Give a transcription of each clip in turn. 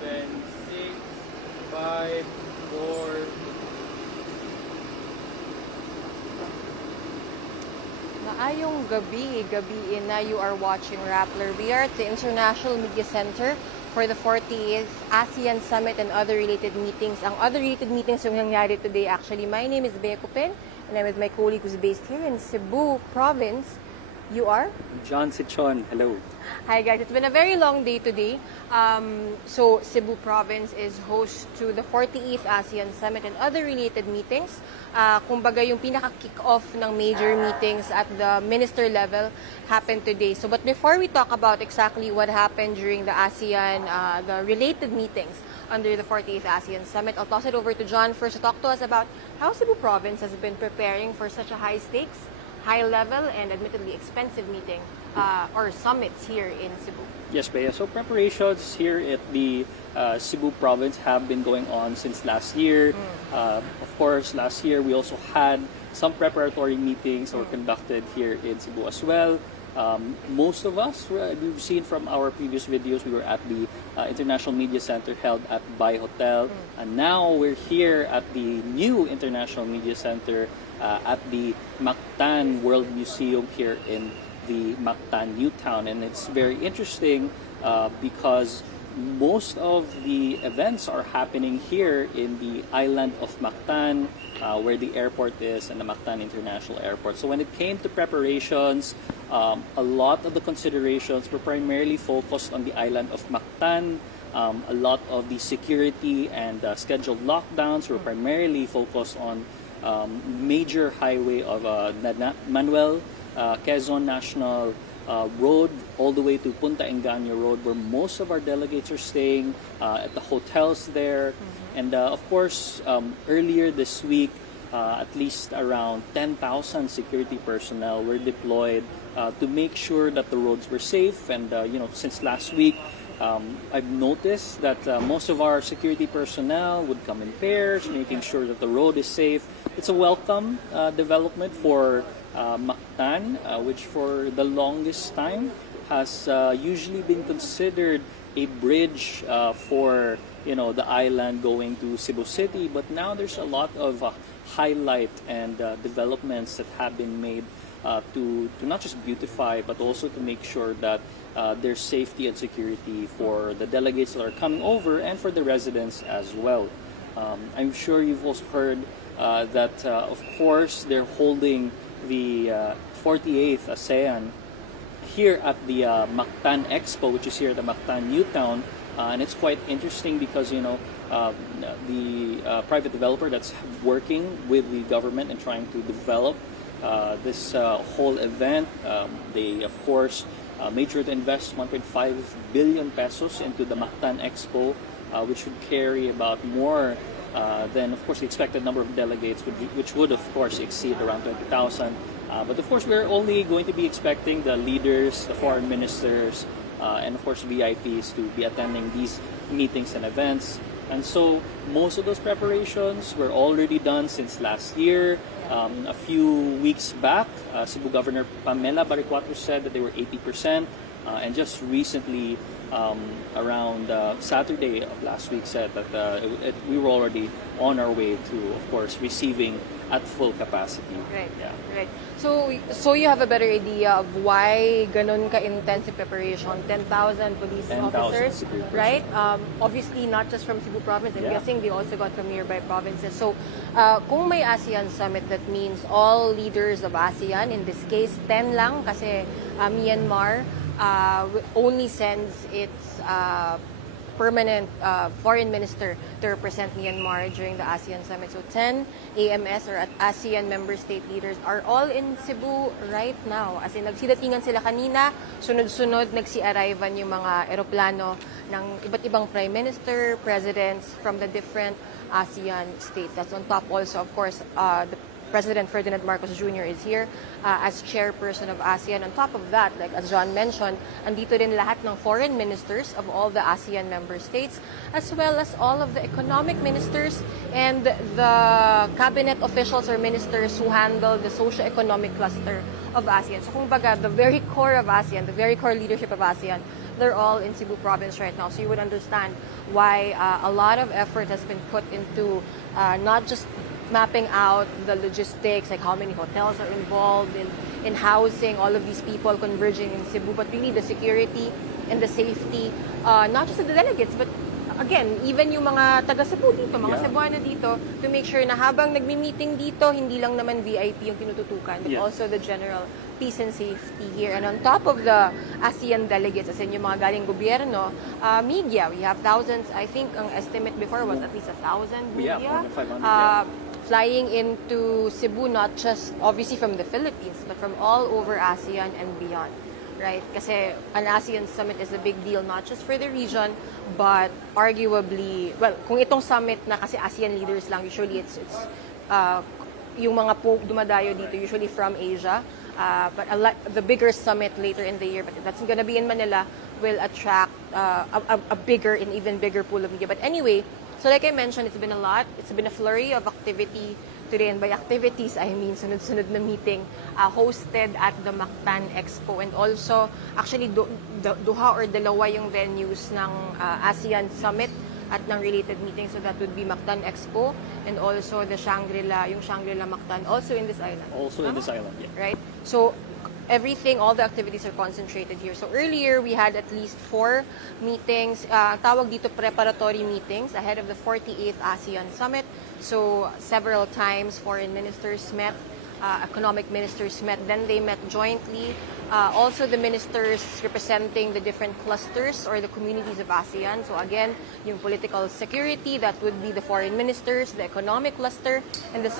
7, 6, 5, 4. Maayong gabi na you are watching Rappler. We are at the International Media Center for the 40th ASEAN Summit and other related meetings. Ang other related meetings yung nangyari today actually. My name is Cupin and I'm with my colleague who's based here in Cebu province. You are? John Sitchon, hello. Hi guys, it's been a very long day today. So Cebu province is host to the 40th ASEAN Summit and other related meetings. Kumbaga yung pinaka-kick-off ng major meetings at the minister level happened today. So but before we talk about exactly what happened during the ASEAN, the related meetings under the 40th ASEAN Summit, I'll toss it over to John first to talk to us about how Cebu province has been preparing for such a high stakes, high level and admittedly expensive meeting or summits here in Cebu. Yes, Bea. So preparations here at the Cebu province have been going on since last year. Of course, last year we also had some preparatory meetings that were conducted here in Cebu as well. Most of us, we've seen from our previous videos, we were at the International Media Center held at Bay Hotel. And now we're here at the new International Media Center at the Mactan World Museum here in the Mactan New Town. And it's very interesting because most of the events are happening here in the island of Mactan, where the airport is, and the Mactan International Airport. So when it came to preparations, a lot of the considerations were primarily focused on the island of Mactan. A lot of the security and scheduled lockdowns were primarily focused on major highway of Manuel Quezon National Road all the way to Punta Engaño Road, where most of our delegates are staying at the hotels there. And of course, earlier this week, at least around 10,000 security personnel were deployed to make sure that the roads were safe. And since last week, I've noticed that most of our security personnel would come in pairs, making sure that the road is safe. It's a welcome development for Mactan, which for the longest time has usually been considered a bridge for the island going to Cebu City. But now there's a lot of highlight and developments that have been made to not just beautify, but also to make sure that there's safety and security for the delegates that are coming over and for the residents as well. I'm sure you've also heard that, of course, they're holding the 48th ASEAN here at the Mactan Expo, which is here at the Mactan New Town. And it's quite interesting because, the private developer that's working with the government and trying to develop this whole event, they, of course, made sure to invest 1.5 billion pesos into the Mactan Expo, which would carry about more than, of course, the expected number of delegates, which would, of course, exceed around 20,000. But, of course, we're only going to be expecting the leaders, the foreign ministers, and, of course, VIPs to be attending these meetings and events. And so most of those preparations were already done since last year. A few weeks back, Cebu Governor Pamela Baricuato said that they were 80%. And just recently, around Saturday of last week, said that we were already on our way to, of course, receiving at full capacity. Right, yeah. right. So you have a better idea of why ganun ka-intensive preparation, 10,000 police 10,000 officers, security right? Obviously, not just from Cebu province. I'm Yeah. guessing they also got from nearby provinces. So kung may ASEAN Summit, that means all leaders of ASEAN, in this case, 10 lang kasi Myanmar only sends its permanent foreign minister to represent Myanmar during the ASEAN Summit. So 10 AMS or ASEAN member state leaders are all in Cebu right now. As in, nagsidatingan sila kanina, sunod-sunod nagsi-arrivan yung mga eroplano ng iba't ibang prime minister, presidents from the different ASEAN states. That's on top also, of course, the President Ferdinand Marcos Jr. is here as chairperson of ASEAN. On top of that, like as John mentioned, andito din lahat ng foreign ministers of all the ASEAN member states, as well as all of the economic ministers and the cabinet officials or ministers who handle the socio-economic cluster of ASEAN. So kumbaga, the very core of ASEAN, the very core leadership of ASEAN, they're all in Cebu province right now. So you would understand why a lot of effort has been put into not just mapping out the logistics, like how many hotels are involved in housing all of these people converging in Cebu, but really the security and the safety, not just of the delegates, but again, even yung mga taga Cebu dito, mga Cebuano dito, to make sure na habang nagmi-meeting dito, hindi lang naman VIP yung tinututukan, but also the general peace and safety here. And on top of the ASEAN delegates, as in yung mga galing gobyerno, media, we have thousands, I think ang estimate before was at least 1,000 media. Yeah, 500, flying into Cebu, not just obviously from the Philippines, but from all over ASEAN and beyond. Right? Kasi an ASEAN Summit is a big deal, not just for the region, but arguably, well, kung itong summit na kasi ASEAN leaders lang, usually it's yung mga dumadayo dito, usually from Asia. But the bigger summit later in the year, but that's gonna be in Manila, will attract a bigger and even bigger pool of media. But anyway, so like I mentioned, it's been a lot. It's been a flurry of activity today, and by activities, I mean sunod-sunod na meeting hosted at the Mactan Expo. And also, actually, duha or dalawa yung venues ng ASEAN Summit at ng related meetings. So that would be Mactan Expo and also the Shangri-La, yung Shangri-La Mactan, also in this island. Also in this island, yeah. Right? So, everything, all the activities are concentrated here. So earlier, we had at least 4 meetings, tawag dito preparatory meetings ahead of the 48th ASEAN Summit. So several times foreign ministers met, economic ministers met, then they met jointly. Also the ministers representing the different clusters or the communities of ASEAN. So again, yung political security, that would be the foreign ministers, the economic cluster, and the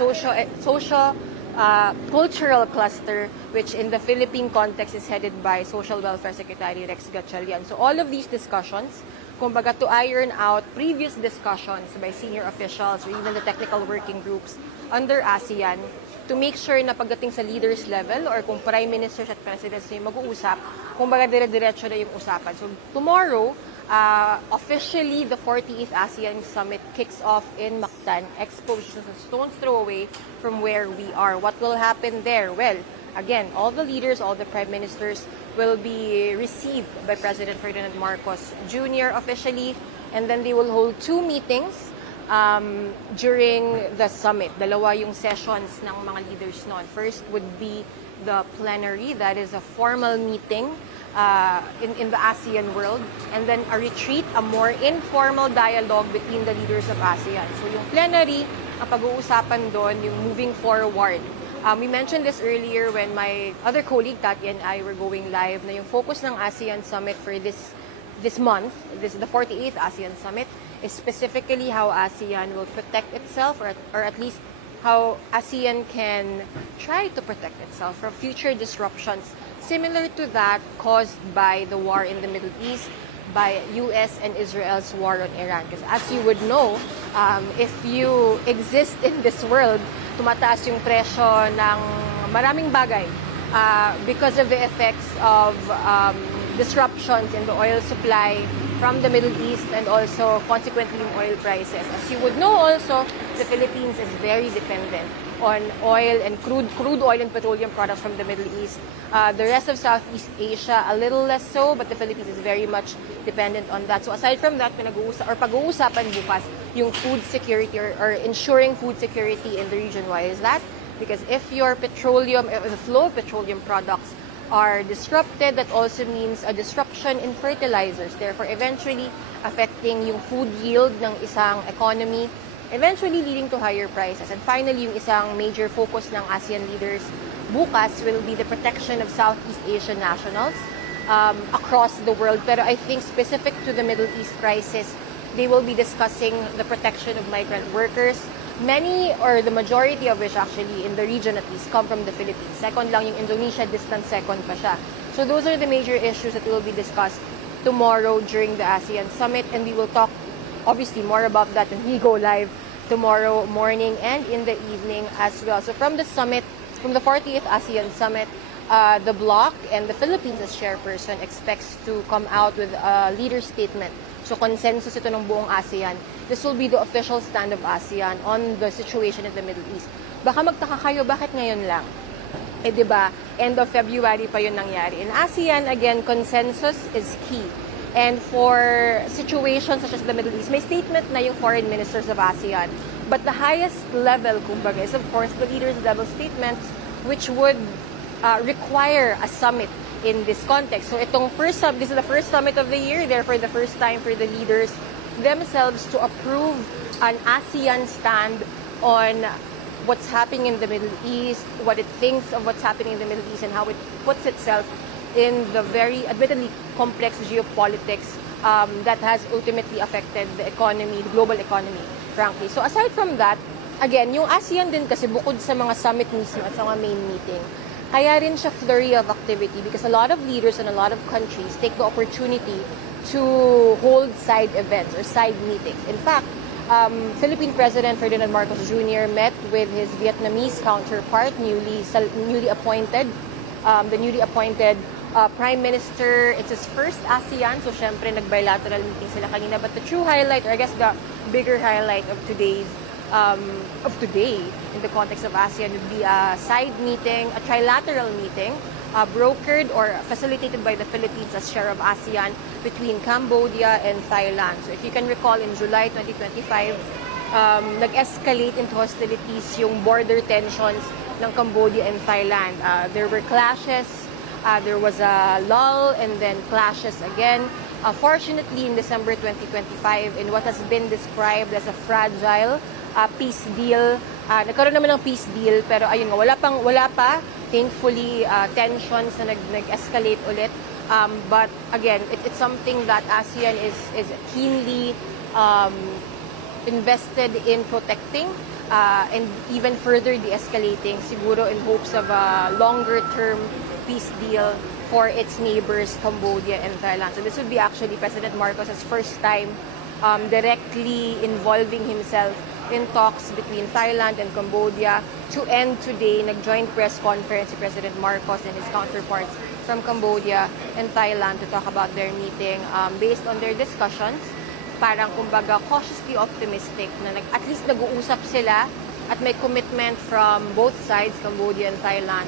cultural cluster, which in the Philippine context is headed by Social Welfare Secretary Rex Gatchalian. So all of these discussions, kumbaga to iron out previous discussions by senior officials or even the technical working groups under ASEAN, to make sure na pagdating sa leaders level or kung prime ministers at presidents na yung mag-uusap, kumbaga dire-diretso na yung usapan. So tomorrow, officially, the 48th ASEAN Summit kicks off in Mactan Expo, which is a stone's throw away from where we are. What will happen there? Well, again, all the leaders, all the prime ministers will be received by President Ferdinand Marcos Jr. officially, and then they will hold 2 meetings during the summit. Dalawa yung sessions ng mga leaders noon. First would be the plenary, that is a formal meeting in the ASEAN world, and then a retreat, a more informal dialogue between the leaders of ASEAN. So yung plenary, ang pag-uusapan doon, yung moving forward. We mentioned this earlier when my other colleague, Tati, and I were going live, na yung focus ng ASEAN Summit for this month, the 48th ASEAN Summit, is specifically how ASEAN will protect itself, or at least how ASEAN can try to protect itself from future disruptions similar to that caused by the war in the Middle East, by US and Israel's war on Iran. Because as you would know, if you exist in this world, tumataas yung presyo ng maraming bagay because of the effects of disruptions in the oil supply from the Middle East and also consequently yung oil prices. As you would know also, the Philippines is very dependent on oil and crude oil and petroleum products from the Middle East. The rest of Southeast Asia, a little less so, but the Philippines is very much dependent on that. So aside from that, pag-uusapan bukas yung food security or ensuring food security in the region. Why is that? Because if your petroleum, the flow of petroleum products are disrupted, that also means a disruption in fertilizers, therefore eventually affecting yung food yield ng isang economy, eventually leading to higher prices. And finally, yung isang major focus ng ASEAN leaders bukas will be the protection of Southeast Asian nationals across the world. Pero I think specific to the Middle East crisis, they will be discussing the protection of migrant workers. Many, or the majority of which actually, in the region at least, come from the Philippines. Second lang yung Indonesia, distant second pa siya. So those are the major issues that will be discussed tomorrow during the ASEAN Summit, and we will talk obviously more about that when we go live tomorrow morning and in the evening as well. So from the summit, from the 40th ASEAN Summit, the bloc and the Philippines as chairperson expects to come out with a leader statement. So consensus ito ng buong ASEAN. This will be the official stand of ASEAN on the situation in the Middle East. Baka magtaka kayo, bakit ngayon lang? Diba, end of February pa yun nangyari. In ASEAN, again, consensus is key. And for situations such as the Middle East, may statement na yung foreign ministers of ASEAN. But the highest level, kumbaga, is of course the leaders level statements, which would require a summit in this context. So this is the first summit of the year, therefore the first time for the leaders themselves to approve an ASEAN stand on what's happening in the Middle East, what it thinks of what's happening in the Middle East, and how it puts itself in the very admittedly complex geopolitics that has ultimately affected the economy, the global economy, frankly. So aside from that, again, yung ASEAN din kasi bukod sa mga summit mismo at sa mga main meeting, kaya rin siya flurry of activity because a lot of leaders and a lot of countries take the opportunity to hold side events or side meetings. In fact, Philippine President Ferdinand Marcos Jr. met with his Vietnamese counterpart, newly appointed, the newly appointed Prime Minister. It's his first ASEAN, so syempre nag-bilateral meeting sila kanina. But the true highlight, or I guess the bigger highlight of today in the context of ASEAN would be a side meeting, a trilateral meeting, brokered or facilitated by the Philippines as chair of ASEAN between Cambodia and Thailand. So if you can recall, in July 2025, nag-escalate into hostilities yung border tensions ng Cambodia and Thailand. There were clashes, there was a lull, and then clashes again. Fortunately, in December 2025, in what has been described as a fragile peace deal, nagkaroon naman ng peace deal, pero ayun nga, wala pa, thankfully, tensions na nag-escalate ulit. But again, it's something that ASEAN is keenly invested in protecting and even further de-escalating, siguro in hopes of a longer-term peace deal for its neighbors, Cambodia and Thailand. So this would be actually President Marcos's first time directly involving himself in talks between Thailand and Cambodia. To end today, nag-joint press conference si President Marcos and his counterparts from Cambodia and Thailand to talk about their meeting. Based on their discussions, parang kumbaga cautiously optimistic na at least nag-uusap sila at may commitment from both sides, Cambodia and Thailand,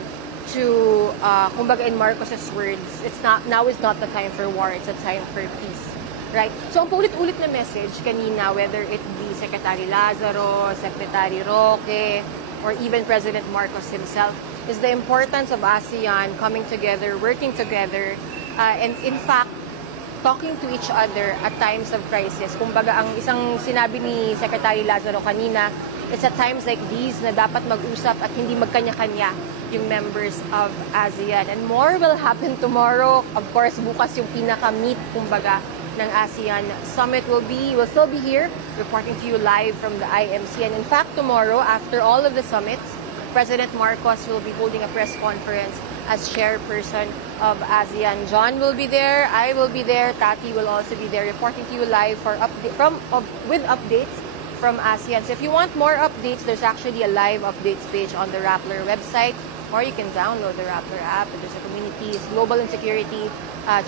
to kumbaga in Marcos's words, now is not the time for war, it's a time for peace. Right? So ang paulit-ulit na message kanina, whether it be Secretary Lazaro, Secretary Roque, or even President Marcos himself, is the importance of ASEAN coming together, working together, and in fact, talking to each other at times of crisis. Kumbaga, ang isang sinabi ni Secretary Lazaro kanina, it's at times like these na dapat mag-usap at hindi magkanya-kanya yung members of ASEAN. And more will happen tomorrow. Of course, bukas yung pinaka-meet, kumbaga, ng ASEAN Summit will still be here, reporting to you live from the IMC. And in fact, tomorrow, after all of the summits, President Marcos will be holding a press conference as chairperson of ASEAN. John will be there, I will be there, Tati will also be there, reporting to you live with updates from ASEAN. So if you want more updates, there's actually a live updates page on the Rappler website, or you can download the Rappler app. There's a communities, global insecurity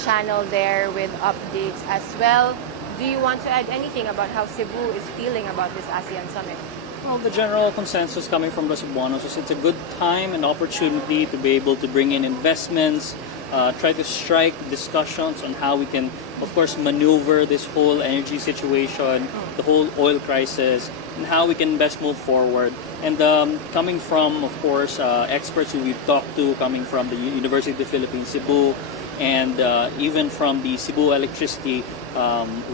channel there with updates as well. Do you want to add anything about how Cebu is feeling about this ASEAN Summit? Well, the general consensus coming from the Cebuanos is it's a good time and opportunity to be able to bring in investments, try to strike discussions on how we can, of course, maneuver this whole energy situation, the whole oil crisis, and how we can best move forward. And coming from, of course, experts who we've talked to, coming from the University of the Philippines, Cebu, and even from the Cebu electricity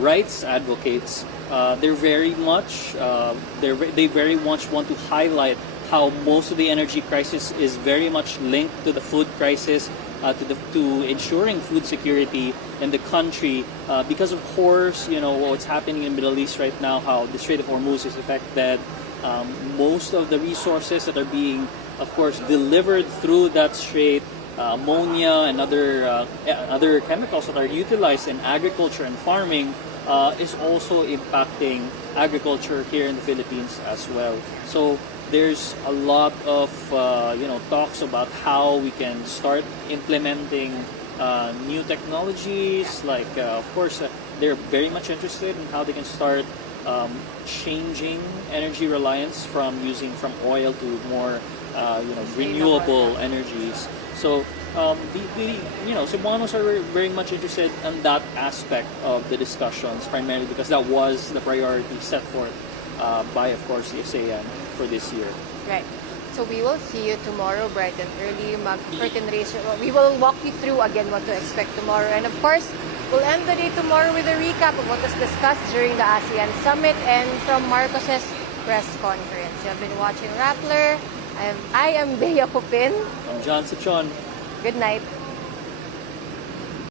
rights advocates, they very much want to highlight how most of the energy crisis is very much linked to the food crisis, to ensuring food security in the country, because of course, you know, what's happening in the Middle East right now, how the Strait of Hormuz is affected. Most of the resources that are being, of course, delivered through that strait, ammonia and other chemicals that are utilized in agriculture and farming, is also impacting agriculture here in the Philippines as well. So there's a lot of talks about how we can start implementing new technologies. Like of course, they're very much interested in how they can start changing energy reliance from oil to more renewable energies. So Cebuanos are very much interested in that aspect of the discussions, primarily because that was the priority set forth by, of course, the ASEAN for this year. Right. So we will see you tomorrow bright and early. Curtain raise. We will walk you through again what to expect tomorrow. And of course, we'll end the day tomorrow with a recap of what was discussed during the ASEAN Summit and from Marcos's press conference. You have been watching Rappler. I am Bea Cupin. I'm John Sitchon. Good night.